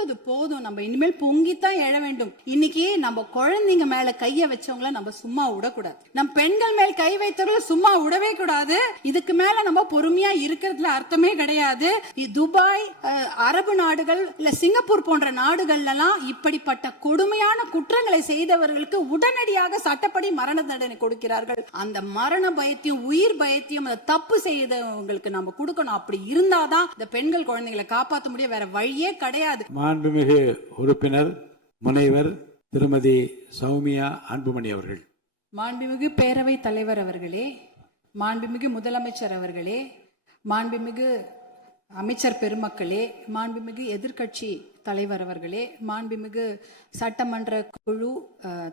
கொடுத்தது போதும், நம்ம இனிமேல் பொங்கித்தான் எழ வேண்டும். இன்னைக்கு நம்ம குழந்தைங்க மேல கைய வச்சவங்கள நம்ம சும்மா விடக்கூடாது, நம் பெண்கள் மேல் கை வைத்தவர்கள் சும்மா விடவே கூடாது. இதுக்கு மேல நம்ம பொறுமையா இருக்கிறதுல அர்த்தமே கிடையாது. துபாய், அரபு நாடுகள் இல்ல சிங்கப்பூர் போன்ற நாடுகள்ல எல்லாம் இப்படிப்பட்ட கொடுமையான குற்றங்களை செய்தவர்களுக்கு உடனடியாக சட்டப்படி மரண தண்டனை கொடுக்கிறார்கள். அந்த மரண பயத்தையும் உயிர் பயத்தையும் தப்பு செய்தவங்களுக்கு நம்ம கொடுக்கணும். அப்படி இருந்தாதான் இந்த பெண்கள் குழந்தைகளை காப்பாற்ற முடியும், வேற வழியே கிடையாது. மாண்புமிகு உறுப்பினர் முனைவர் திருமதி சௌமியா அன்புமணி அவர்கள். மாண்புமிகு பேரவை தலைவர் அவர்களே, மாண்புமிகு முதலமைச்சர் அவர்களே, மாண்புமிகு அமைச்சர் பெருமக்களே, மாண்புமிகு எதிர்கட்சி தலைவர் அவர்களே, மாண்புமிகு சட்டமன்ற குழு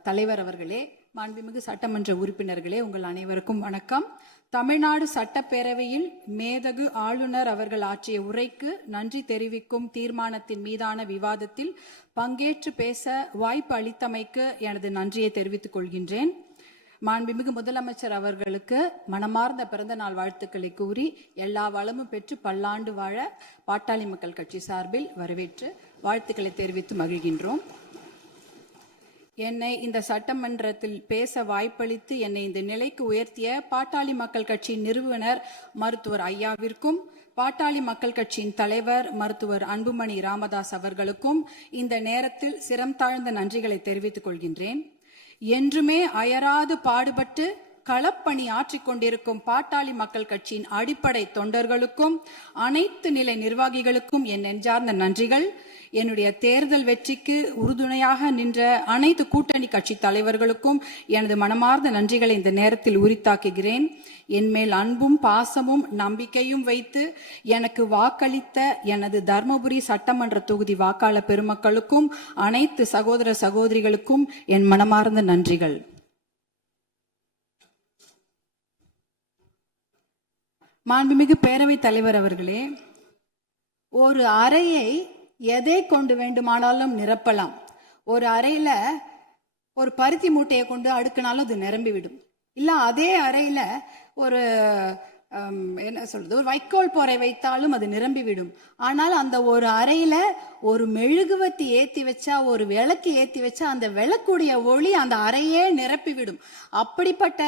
தலைவர் அவர்களே, மாண்புமிகு சட்டமன்ற உறுப்பினர்களே, உங்கள் அனைவருக்கும் வணக்கம். தமிழ்நாடு சட்டப்பேரவையில் மேதகு ஆளுநர் அவர்கள் ஆற்றிய உரைக்கு நன்றி தெரிவிக்கும் தீர்மானத்தின் மீதான விவாதத்தில் பங்கேற்று பேச வாய்ப்பு அளித்தமைக்கு எனது நன்றியை தெரிவித்துக் கொள்கின்றேன். மாண்புமிகு முதலமைச்சர் அவர்களுக்கு மனமார்ந்த பிறந்த நாள் வாழ்த்துக்களை கூறி எல்லா வளமும் பெற்று பல்லாண்டு வாழ பாட்டாளி மக்கள் கட்சி சார்பில் வரவேற்று வாழ்த்துக்களை தெரிவித்து மகிழ்கின்றோம். என்னை இந்த சட்டமன்றத்தில் பேச வாய்ப்பளித்து என்னை இந்த நிலைக்கு உயர்த்திய பாட்டாளி மக்கள் கட்சியின் நிறுவனர் மருத்துவர் ஐயாவிற்கும், பாட்டாளி மக்கள் கட்சியின் தலைவர் மருத்துவர் அன்புமணி ராமதாஸ் அவர்களுக்கும் இந்த நேரத்தில் சிரம் தாழ்ந்த நன்றிகளை தெரிவித்துக் கொள்கின்றேன். என்றுமே அயராது பாடுபட்டு களப்பணி ஆற்றிக் கொண்டிருக்கும் பாட்டாளி மக்கள் கட்சியின் அடிப்படை தொண்டர்களுக்கும் அனைத்து நிலை நிர்வாகிகளுக்கும் என் நெஞ்சார்ந்த நன்றிகள். என்னுடைய தேர்தல் வெற்றிக்கு உறுதுணையாக நின்ற அனைத்து கூட்டணி கட்சி தலைவர்களுக்கும் எனது மனமார்ந்த நன்றிகளை இந்த நேரத்தில் உரித்தாக்குகிறேன். என்மேல் அன்பும் பாசமும் நம்பிக்கையும் வைத்து எனக்கு வாக்களித்த எனது தர்மபுரி சட்டமன்ற தொகுதி வாக்காளர் பெருமக்களுக்கும் அனைத்து சகோதர சகோதரிகளுக்கும் என் மனமார்ந்த நன்றிகள். மாண்புமிகு பேரவைத் தலைவர் அவர்களே, ஒரு அறையை எதை கொண்டு வேண்டுமானாலும் நிரப்பலாம். ஒரு அறையில ஒரு பருத்தி மூட்டையை கொண்டு அடுக்கினாலும் அது நிரம்பிவிடும். இல்ல அதே அறையில ஒரு என்ன சொல்றது, ஒரு வைக்கோல் போரை வைத்தாலும் அது நிரம்பிவிடும். ஆனால் அந்த ஒரு அறையில ஒரு மெழுகுவத்தி ஏத்தி வச்சா, ஒரு விளக்கு ஏத்தி வச்சா அந்த விளக்குடைய ஒளி அந்த அறையே நிரப்பிவிடும். அப்படிப்பட்ட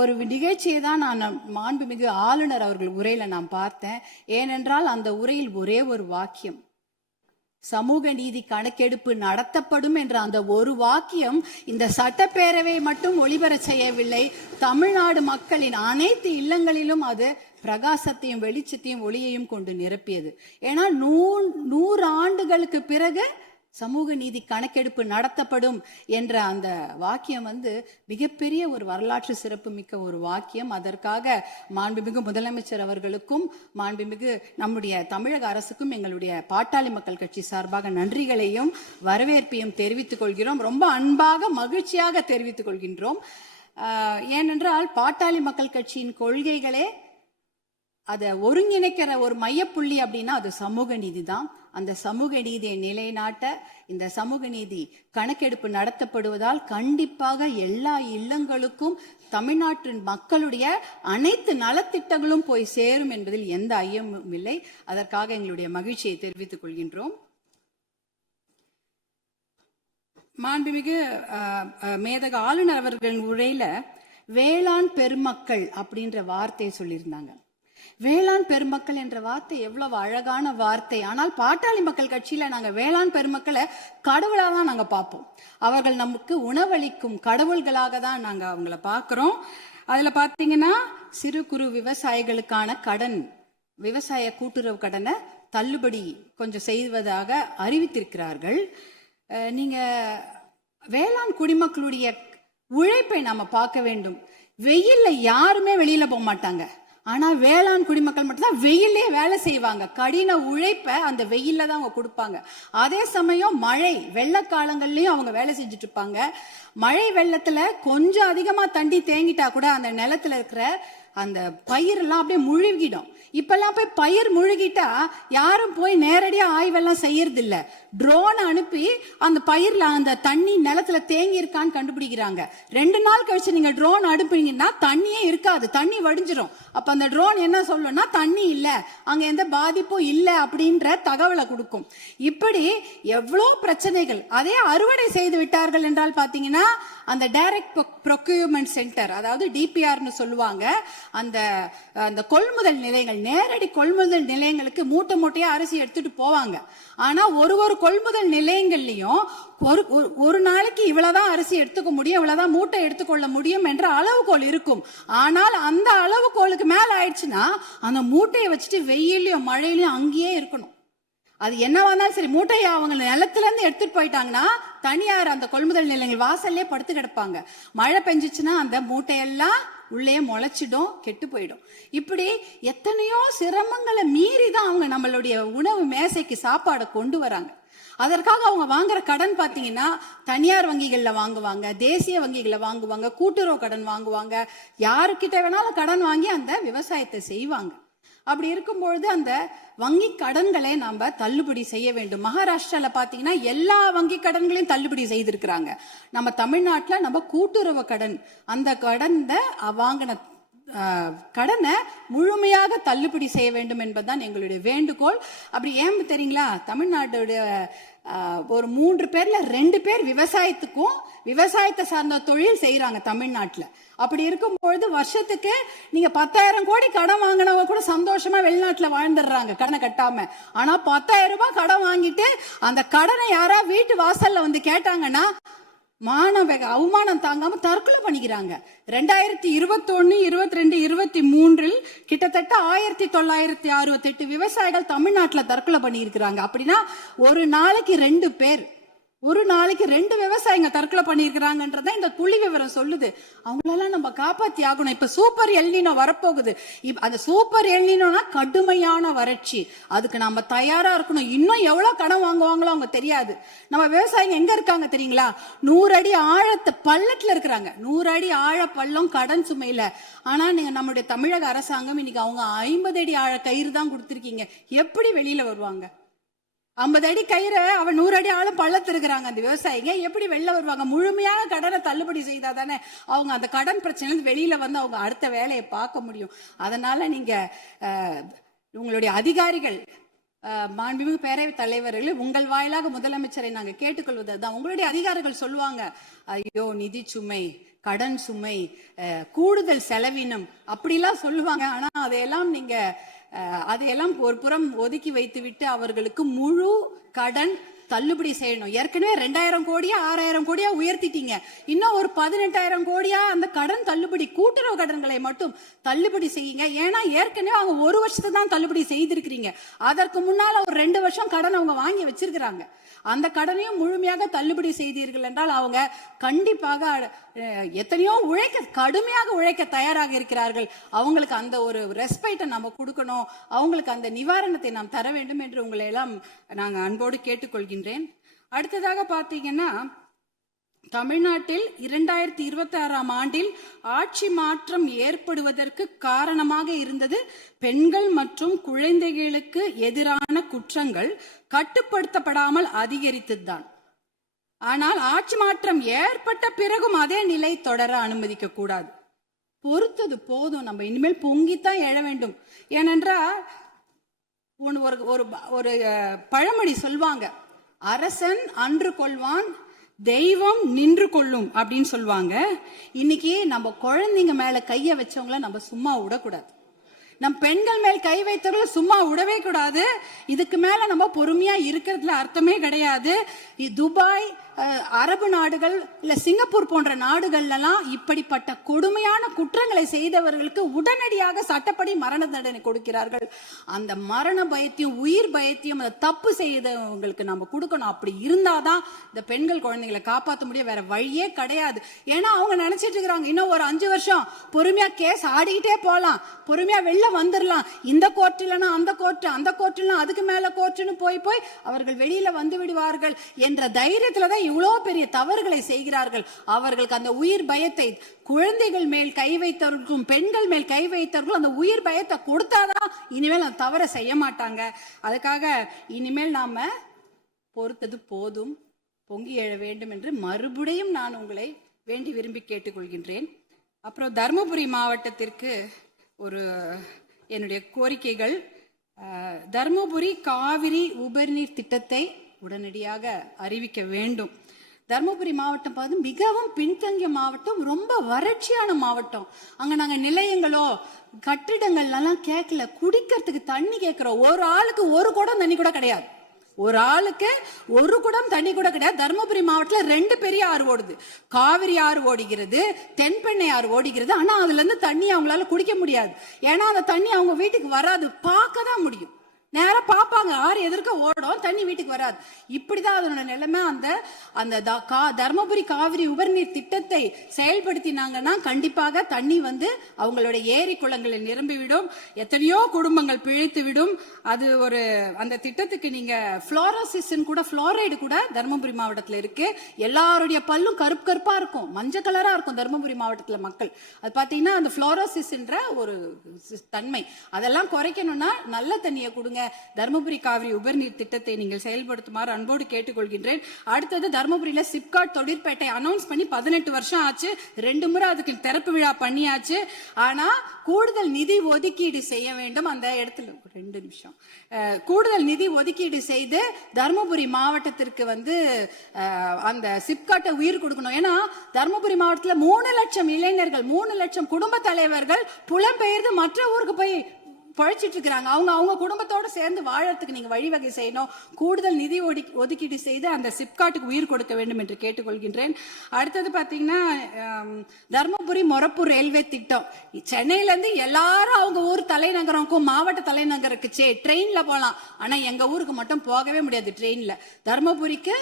ஒரு நிகழ்ச்சியை தான் நான் மாண்புமிகு ஆளுநர் அவர்கள் உரையில நான் பார்த்தேன். ஏனென்றால் அந்த உரையில் ஒரே ஒரு வாக்கியம், சமூக நீதி கணக்கெடுப்பு நடத்தப்படும் என்ற அந்த ஒரு வாக்கியம் இந்த சட்டப்பேரவை மட்டும் ஒளிபர செய்யவில்லை, தமிழ்நாடு மக்களின் அனைத்து இல்லங்களிலும் அது பிரகாசத்தையும் வெளிச்சத்தையும் ஒளியையும் கொண்டு நிரப்பியது. ஏன்னா 100 ஆண்டுகளுக்கு பிறகு சமூக நீதி கணக்கெடுப்பு நடத்தப்படும் என்ற அந்த வாக்கியம் மிகப்பெரிய ஒரு வரலாற்று சிறப்பு மிக்க ஒரு வாக்கியம். அதற்காக மாண்புமிகு முதலமைச்சர் அவர்களுக்கும் மாண்புமிகு நம்முடைய தமிழக அரசுக்கும் எங்களுடைய பாட்டாளி மக்கள் கட்சி சார்பாக நன்றிகளையும் வரவேற்பையும் தெரிவித்துக் கொள்கிறோம். ரொம்ப அன்பாக மகிழ்ச்சியாக தெரிவித்துக் கொள்கின்றோம். ஏனென்றால் பாட்டாளி மக்கள் கட்சியின் கொள்கைகளே அதை ஒருங்கிணைக்கிற ஒரு மையப்புள்ளி அப்படின்னா அது சமூக நீதி தான். அந்த சமூக நீதியை நிலைநாட்ட இந்த சமூக நீதி கணக்கெடுப்பு நடத்தப்படுவதால் கண்டிப்பாக எல்லா இல்லங்களுக்கும் தமிழ்நாட்டின் மக்களுடைய அனைத்து நலத்திட்டங்களும் போய் சேரும் என்பதில் எந்த ஐயமும் இல்லை. அதற்காக எங்களுடைய மகிழ்ச்சியை தெரிவித்துக் கொள்கின்றோம். மாண்புமிகு மேதக ஆளுநர் அவர்களின் உரையில வேளாண் பெருமக்கள் அப்படின்ற வார்த்தையை சொல்லியிருந்தாங்க. வேளாண் பெருமக்கள் என்ற வார்த்தை எவ்வளவு அழகான வார்த்தை. ஆனால் பாட்டாளி மக்கள் கட்சியில நாங்க வேளாண் பெருமக்களை கடவுளா தான் நாங்க பார்ப்போம். அவர்கள் நமக்கு உணவளிக்கும் கடவுள்களாக தான் நாங்க அவங்கள பார்க்கிறோம். அதுல பாத்தீங்கன்னா சிறு குறு விவசாயிகளுக்கான கடன், விவசாய கூட்டுறவு கடனை தள்ளுபடி கொஞ்சம் செய்வதாக அறிவித்திருக்கிறார்கள். நீங்க வேளாண் குடிமக்களுடைய உழைப்பை நாம பார்க்க வேண்டும். வெயில்ல யாருமே வெளியில போக மாட்டாங்க, ஆனா வேளாண் குடிமக்கள் மட்டும்தான் வெயிலே வேலை செய்வாங்க. கடின உழைப்ப அந்த வெயில்ல தான் அவங்க கொடுப்பாங்க. அதே சமயம் மழை வெள்ள காலங்கள்லயும் அவங்க வேலை செஞ்சுட்டு இருப்பாங்க. மழை வெள்ளத்துல கொஞ்சம் அதிகமா தண்ணி தேங்கிட்டா கூட அந்த நிலத்துல இருக்கிற அந்த பயிரெல்லாம் அப்படியே முழுகிடும். இப்பெல்லாம் போய் பயிர் முழுகிட்டா யாரும் போய் நேரடியா ஆய்வெல்லாம் செய்யறது இல்ல. ட்ரோன் அனுப்பி அந்த பயிர்ல அந்த தண்ணி நிலத்துல தேங்கி இருக்கான்னு கண்டுபிடிக்கிறாங்க. 2 நாள் கழிச்சு நீங்க ட்ரோன் அனுப்புனீங்கன்னா தண்ணியே இருக்காது, தண்ணி வடிஞ்சிரும். அப்ப அந்த ட்ரோன் என்ன சொல்லும்னா தண்ணி இல்ல, அங்க எந்த பாதிப்பும் இல்ல அப்படின்ற தகவலை கொடுக்கும். இப்படி எவ்வளவு பிரச்சனைகள். அதே அறுவடை செய்து விட்டார்கள் என்றால் பாத்தீங்கன்னா அந்த டைரக்ட் ப்ரொக்யூர்மெண்ட் சென்டர், அதாவது டிபிஆர்னு சொல்லுவாங்க, அந்த கொள்முதல் நிலையங்கள், நேரடி கொள்முதல் நிலையங்களுக்கு மூட்டை மூட்டையா அரிசி எடுத்துட்டு போவாங்க. ஆனா ஒரு கொள்முதல் நிலையங்கள்லயும் ஒரு நாளைக்கு இவ்வளவுதான் அரிசி எடுத்துக்க முடியும், இவ்வளவுதான் மூட்டை எடுத்துக்கொள்ள முடியும் என்ற அளவுகோல் இருக்கும். ஆனால் அந்த அளவுகோலுக்கு மேல ஆயிடுச்சுன்னா அந்த மூட்டையை வச்சுட்டு வெயிலையும் மழையிலையும் அங்கேயே இருக்கணும். அது என்னவானாலும் சரி, மூட்டையை அவங்க நிலத்துல இருந்து எடுத்துட்டு போயிட்டாங்கன்னா தனியார் அந்த கொள்முதல் நிலையங்கள் வாசல்லே படுத்து கிடப்பாங்க. மழை பெஞ்சிச்சுன்னா அந்த மூட்டையெல்லாம் உள்ளே முளைச்சிடும், கெட்டு போயிடும். இப்படி எத்தனையோ சிரமங்களை மீறி தான் அவங்க நம்மளுடைய உணவு மேசைக்கு சாப்பாடை கொண்டு வராங்க. அதற்காக அவங்க வாங்குற கடன் பாத்தீங்கன்னா தனியார் வங்கிகள்ல வாங்குவாங்க, தேசிய வங்கிகள்ல வாங்குவாங்க, கூட்டுறவு கடன் வாங்குவாங்க, யாருக்கிட்ட வேணாலும் கடன் வாங்கி அந்த விவசாயத்தை செய்வாங்க. அப்படி இருக்கும்பொழுது அந்த வங்கி கடன்களை நாம தள்ளுபடி செய்ய வேண்டும். மகாராஷ்டிரால பாத்தீங்கன்னா எல்லா வங்கி கடன்களையும் தள்ளுபடி செய்திருக்கிறாங்க. நம்ம தமிழ்நாட்டுல நம்ம கூட்டுறவு கடன், அந்த கடனை வாங்கின கடனை முழுமையாக தள்ளுபடி செய்ய வேண்டும் என்பதுதான் எங்களுடைய வேண்டுகோள். அப்படி ஏன் தெரியுங்களா, தமிழ்நாட்டுடைய ஒரு 3 பேர்ல 2 பேர் விவசாயத்தை சார்ந்த தொழில் செய்யறாங்க தமிழ்நாட்டுல. அப்படி இருக்கும் பொழுது வருஷத்துக்கு நீங்க 10,000 கோடி கடன் வாங்கினவங்க கூட சந்தோஷமா வெளிநாட்டுல வாழ்ந்துடுறாங்க கடனை கட்டாம. ஆனா 10,000 ரூபாய் கடன் வாங்கிட்டு அந்த கடனை யாரா வீட்டு வாசல்ல வந்து கேட்டாங்கன்னா அவமானம் தாங்காம தற்கொலை பண்ணிக்கிறாங்க. 2021, 22, 23 கிட்டத்தட்ட 1968 விவசாயிகள் தமிழ்நாட்டுல தற்கொலை பண்ணி இருக்கிறாங்க. அப்படின்னா ஒரு நாளைக்கு 2 பேர், ஒரு நாளைக்கு 2 விவசாயிங்க தற்கொலை பண்ணிருக்கிறாங்கன்றத இந்த புள்ளி விவரம் சொல்லுது. அவங்களெல்லாம் நம்ம காப்பாத்தி ஆகணும். இப்ப சூப்பர் எல்னினோ வரப்போகுது. அந்த சூப்பர் எல்னினோனா கடுமையான வறட்சி, அதுக்கு நம்ம தயாரா இருக்கணும். இன்னும் எவ்வளவு கடன் வாங்குவாங்களோ அவங்க தெரியாது. நம்ம விவசாயிங்க எங்க இருக்காங்க தெரியுங்களா, 100 அடி ஆழத்தை பள்ளத்துல இருக்கிறாங்க. 100 அடி ஆழ பள்ளம் கடன் சுமையில. ஆனா நீங்க நம்மளுடைய தமிழக அரசாங்கம் இன்னைக்கு அவங்க 50 அடி ஆழ கயிறு தான் கொடுத்திருக்கீங்க. எப்படி வெளியில வருவாங்க? 50 அடி கயிறை அவன் 100 அடி ஆளும் பள்ளத்து இருக்கிறாங்க. அந்த விவசாயிங்க எப்படி வெளில வருவாங்க? முழுமையாக கடனை தள்ளுபடி செய்தா தானே அவங்க அந்த கடன் பிரச்சனை வெளியில வந்து அவங்க அடுத்த வேலையை பார்க்க முடியும். அதனால நீங்க உங்களுடைய அதிகாரிகள், மாண்புமிகு பேரவைத் தலைவர்கள், உங்கள் வாயிலாக முதலமைச்சரை நாங்க கேட்டுக்கொள்வது தான். உங்களுடைய அதிகாரிகள் சொல்லுவாங்க, ஐயோ நிதி சுமை, கடன் சுமை, கூடுதல் செலவினம் அப்படிலாம் சொல்லுவாங்க. ஆனா அதையெல்லாம் ஒரு புறம் ஒதுக்கி வைத்து விட்டு அவர்களுக்கு முழு கடன் தள்ளுபடி செய்யணும். ஏற்கனவே 2000 கோடியா 6000 கோடியா உயர்த்திட்டீங்க. இன்னும் ஒரு 18,000 கோடியா அந்த கடன் தள்ளுபடி, கூட்டுறவு கடன்களை மட்டும் தள்ளுபடி செய்யுங்க. ஏன்னா ஏற்கனவே அவங்க 1 வருஷத்தை தான் தள்ளுபடி செய்திருக்கிறீங்க. அதற்கு முன்னால ஒரு 2 வருஷம் கடன் அவங்க வாங்கி வச்சிருக்கிறாங்க. அந்த கடனையும் முழுமையாக தள்ளுபடி செய்தீர்கள் என்றால் அவங்க கண்டிப்பாக எத்தனையோ கடுமையாக உழைக்க தயாராக இருக்கிறார்கள். அவங்களுக்கு அந்த ஒரு ரெஸ்பெக்டை நம்ம கொடுக்கணும், அவங்களுக்கு அந்த நிவாரணத்தை நாம் தர வேண்டும் என்று உங்களை எல்லாம் நாங்கள் அன்போடு கேட்டுக்கொள்கின்றேன். அடுத்ததாக பார்த்தீங்கன்னா, தமிழ்நாட்டில் 2026ஆம் ஆண்டில் ஆட்சி மாற்றம் ஏற்படுவதற்கு காரணமாக இருந்தது பெண்கள் மற்றும் குழந்தைகளுக்கு எதிரான குற்றங்கள் கட்டுப்படுத்தப்படாமல் அதிகரித்ததுதான். ஆனால் ஆட்சி மாற்றம் ஏற்பட்ட பிறகும் அதே நிலை தொடர அனுமதிக்க கூடாது. பொறுத்தது போதும், நம்ம இனிமேல் பொங்கித்தான் எழ வேண்டும். ஏனென்றால் ஒரு பழமொழி சொல்வாங்க, அரசன் அன்று கொள்வான், தெய்வம் நின்று கொள்ளும் அப்படின்னு சொல்லுவாங்க. இன்னைக்கு நம்ம குழந்தைங்க மேல கைய வச்சவங்கள நம்ம சும்மா விடக்கூடாது. நம் பெண்கள் மேல் கை வைத்தவர்களை சும்மா விடவே கூடாது. இதுக்கு மேல நம்ம பொறுமையா இருக்கிறதுல அர்த்தமே கிடையாது. துபாய், அரபு நாடுகள், இல்ல சிங்கப்பூர் போன்ற நாடுகள்லாம் இப்படிப்பட்ட கொடுமையான குற்றங்களை செய்தவர்களுக்கு உடனடியாக சட்டப்படி மரண தண்டனை கொடுக்கிறார்கள். அந்த மரண பயத்தையும் உயிர் பயத்தையும் அந்த தப்பு செய்தவங்களுக்கு நம்ம கொடுக்கணும். அப்படி இருந்தாதான் இந்த பெண்கள் குழந்தைகளை காப்பாற்ற முடியும். வேற வழியே கிடையாது. ஏன்னா அவங்க நினைச்சிட்டு இருக்கிறாங்க, இன்னும் ஒரு 5 வருஷம் பொறுமையா கேஸ் ஆடிக்கிட்டே போலாம், பொறுமையா வெளில வந்துடலாம், இந்த கோர்ட் இல்லைன்னா அந்த கோர்ட், அந்த கோர்ட் இல்லைன்னா அதுக்கு மேல கோர்ட்டுன்னு போய் அவர்கள் வெளியில வந்து விடுவார்கள் என்ற தைரியத்துலதான் இவ்வளோ பெரிய தவறுகளை செய்கிறார்கள். அவர்களுக்கு அந்த உயிர் பயத்தை, குழந்தைகள் மேல் கை வைத்தவர்களுக்கும் பெண்கள் மேல் கை வைத்தவர்களும் அந்த உயிர் பயத்தை கொடுத்தாதான் இனிமேல் அந்த தவறை செய்ய மாட்டாங்க. அதுக்காக இனிமேல் நாம பொறுத்தது போதும், பொங்கி எழ வேண்டும் என்று மறுபடியும் நான் உங்களை வேண்டி விரும்பி கேட்டுக்கொள்கின்றேன். அப்புறம் தருமபுரி மாவட்டத்திற்கு ஒரு என்னுடைய கோரிக்கைகள். தருமபுரி காவிரி உபரிநீர் திட்டத்தை உடனடியாக அறிவிக்க வேண்டும். தருமபுரி மாவட்டம் பார்த்து மிகவும் பின்தங்கிய மாவட்டம், ரொம்ப வறட்சியான மாவட்டம். அங்க நாங்க நிலையங்களோ கட்டிடங்கள்லாம் கேட்கல, குடிக்கிறதுக்கு தண்ணி கேட்கிறோம். ஒரு ஆளுக்கு ஒரு குடம் தண்ணி கூட கிடையாது. ஒரு ஆளுக்கு ஒரு குடம் தண்ணி கூட கிடையாது. தருமபுரி மாவட்டத்தில் 2 பெரிய ஆறு ஓடுது. காவிரி ஆறு ஓடுகிறது, தென்பெண்ணை ஆறு ஓடுகிறது. ஆனா அதுல இருந்து தண்ணி அவங்களால குடிக்க முடியாது. ஏன்னா அந்த தண்ணி அவங்க வீட்டுக்கு வராது, பார்க்க தான் முடியும். நேரா பாப்பாங்க, ஆறு எதிர்க்க ஓடும், தண்ணி வீட்டுக்கு வராது. இப்படிதான் அதனோட நிலைமை. அந்த தர்மபுரி காவிரி உபரிநீர் திட்டத்தை செயல்படுத்தினாங்கன்னா கண்டிப்பாக தண்ணி வந்து அவங்களோட ஏரி குளங்களில் நிரம்பிவிடும், எத்தனையோ குடும்பங்கள் பிழைத்து விடும். அது ஒரு அந்த திட்டத்துக்கு நீங்க புளோரோசிஸ் கூட, புளோரைடு கூட தர்மபுரி மாவட்டத்தில் இருக்கு. எல்லாருடைய பல்லும் கருப்பு கருப்பா இருக்கும், மஞ்சள் கலரா இருக்கும் தர்மபுரி மாவட்டத்தில் மக்கள். அது பாத்தீங்கன்னா அந்த புளோரோசிஸ் ஒரு தன்மை, அதெல்லாம் குறைக்கணும்னா நல்ல தண்ணியை கொடுங்க. தர்மபுரி காவிரி உபரிநீர் திட்டத்தை நீங்கள் செயல்படுத்துமாறு அன்போடு கேட்டுக்கொள்கின்றேன். அடுத்தது தர்மபுரியில சிப்காட் தொழிற்பேட்டை அனௌன்ஸ் பண்ணி 18 வருஷம் ஆச்சு. 2 முறை அதுக்கு திறப்பு விழா பண்ணியாச்சு. ஆனா கூடுதல் நிதி ஒதுக்கீடு செய்ய வேண்டும். அந்த இடத்துல 2 நிமிஷம் கூடுதல் நிதி ஒதுக்கீடு செய்து தர்மபுரி மாவட்டத்திற்கு வந்து அந்த சிப்காட்டை உயிர் கொடுக்கணும். ஏன்னா தர்மபுரி மாவட்டத்தில் 3 லட்சம் இளைஞர்கள், 3 லட்சம் குடும்ப தலைவர்கள் புலம்பெயர்ந்து மற்ற ஊருக்கு போய் பழைச்சிட்டு இருக்கிறாங்க. அவங்க குடும்பத்தோட சேர்ந்து வாழறதுக்கு நீங்க வழிவகை செய்யணும். கூடுதல் நிதி ஒதுக்கீடு செய்து அந்த சிப்காட்டுக்கு உயிர் கொடுக்க வேண்டும் என்று கேட்டுக்கொள்கின்றேன். அடுத்தது பாத்தீங்கன்னா தர்மபுரி மொரப்பூர் ரயில்வே திட்டம். சென்னையில இருந்து எல்லாரும் அவங்க ஊர் தலைநகரம்க்கும் மாவட்ட தலைநகருக்கு ட்ரெயின்ல போலாம். ஆனா எங்க ஊருக்கு மட்டும் போகவே முடியாது ட்ரெயின்ல. தர்மபுரிக்கு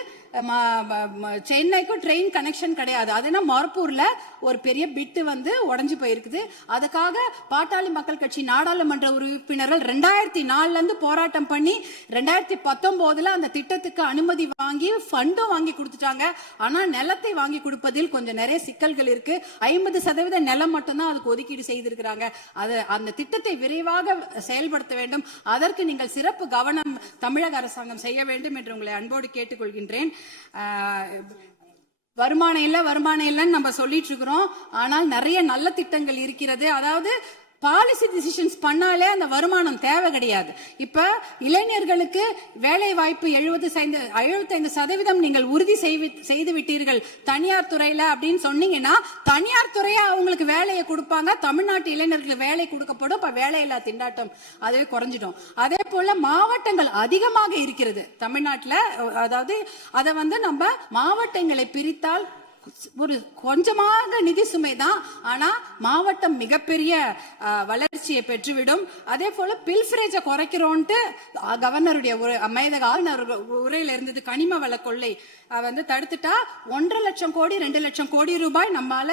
சென்னைக்கும் ட்ரெயின் கனெக்ஷன் கிடையாது. அதுனா மொரப்பூர்ல ஒரு பெரிய பிட்டு வந்து உடஞ்சு போயிருக்குது. அதுக்காக பாட்டாளி மக்கள் கட்சி நாடாளுமன்ற உறுப்பினர்கள் 2004 இருந்து போராட்டம் பண்ணி 2019 அந்த திட்டத்துக்கு அனுமதி வாங்கி ஃபண்டும் வாங்கி கொடுத்துட்டாங்க. ஆனா நிலத்தை வாங்கி கொடுப்பதில் கொஞ்சம் நிறைய சிக்கல்கள் இருக்கு. 50% நிலம் மட்டும்தான் அதுக்கு ஒதுக்கீடு செய்திருக்கிறாங்க. அந்த திட்டத்தை விரைவாக செயல்படுத்த வேண்டும். அதற்கு நீங்கள் சிறப்பு கவனம் தமிழக அரசாங்கம் செய்ய வேண்டும் என்று உங்களை அன்போடு கேட்டுக்கொள்கின்றேன். வருமானம் இல்லைன்னு நம்ம சொல்லிட்டு இருக்கிறோம். ஆனால் நிறைய நல்ல திட்டங்கள் இருக்கிறது. அதாவது பாலிசி டிசிஷன்ஸ் பண்ணாலே அந்த வருமானம் தேவை கிடையாது. இப்ப இளைஞர்களுக்கு வேலை வாய்ப்பு 75% நீங்கள் உறுதி செய்து விட்டீர்கள் தனியார் துறையில அப்படின்னு சொன்னீங்கன்னா, தனியார் துறையா அவங்களுக்கு வேலையை கொடுப்பாங்க. தமிழ்நாட்டு இளைஞர்களுக்கு வேலை கொடுக்கப்படும். இப்ப வேலையில்லா திண்டாட்டம் அதுவே குறைஞ்சிடும். அதே போல மாவட்டங்கள் அதிகமாக இருக்கிறது தமிழ்நாட்டுல. அதாவது அதை வந்து நம்ம மாவட்டங்களை பிரித்தால் ஒரு கொஞ்சமாக நிதி சுமை தான், ஆனா மாவட்டம் மிகப்பெரிய வளர்ச்சியை பெற்றுவிடும். அதே போல பில்ஃபரேஜை குறைக்கிறோன்ட்டு கவர்னருடைய அமேதக ஆளுநர் உரையில இருந்தது. கனிம வள கொள்ளை வந்து தடுத்துட்டா 1.5 லட்சம் கோடி 2 லட்சம் கோடி ரூபாய் நம்மால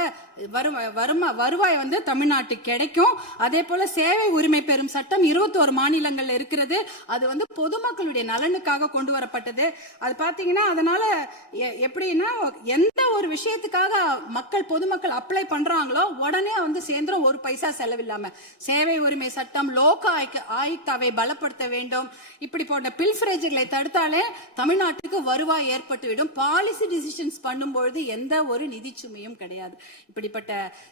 வருவாய் வந்து தமிழ்நாட்டுக்கு கிடைக்கும். அதே போல சேவை உரிமை பெறும் சட்டம் 21 மாநிலங்கள்ல இருக்கிறது. அது வந்து பொதுமக்களுடைய நலனுக்காக கொண்டு வரப்பட்டது. அது பாத்தீங்கன்னா அதனால எப்படின்னா எந்த ஒரு விஷயத்துக்காக பொதுமக்கள் அப்ளை பண்றாங்களோ உடனே வந்து சேர்ந்துரும், ஒரு பைசா செலவில்லாம. சேவை உரிமை சட்டம், லோக ஆயுக்தாவை பலப்படுத்த வேண்டும். இப்படி போன்ற பில்ஃபரேஜ்களை தடுத்தாலே தமிழ்நாட்டுக்கு வருவாய் ஏற்பட்டுவிடும். பாலிசி டிசிஷன்ஸ் பண்ணும்பொழுது எந்த ஒரு நிதி சுமையும் கிடையாது. இப்படிப்பட்ட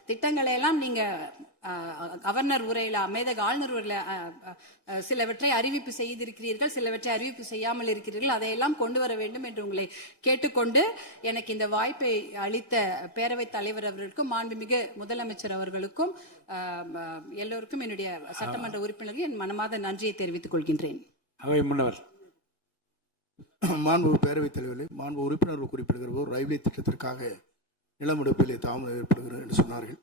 திட்டங்களை எல்லாம் நீங்க கவர்னர் உரையில, அமேதக ஆளுநர் உரையில சிலவற்றை அறிவிப்பு செய்திருக்கிறீர்கள், சிலவற்றை அறிவிப்பு செய்யாமல் இருக்கிறீர்கள். அதையெல்லாம் கொண்டு வர வேண்டும் என்று உங்களை கேட்டுக்கொண்டு, எனக்கு இந்த வாய்ப்பை அளித்த பேரவைத் தலைவர் அவர்களுக்கும் மாண்புமிகு முதலமைச்சர் அவர்களுக்கும் எல்லோருக்கும் என்னுடைய சட்டமன்ற உறுப்பினர்கள் என் மனமார்ந்த நன்றியை தெரிவித்துக் கொள்கின்றேன். அவை முன்னவர். மாண்பு பேரவைத் தலைவர்களே, மாண்பு உறுப்பினர்கள் குறிப்பிடுகிற போது ரயில்வே திட்டத்திற்காக நிலமுடுப்பிலே தாமதம் ஏற்படுகிறது என்று சொன்னார்கள்.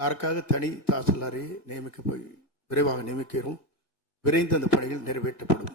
அதற்காக தனி தாசில்தாரை விரைவாக நியமிக்கிறோம். விரைந்து அந்த பணிகள் நிறைவேற்றப்படும்.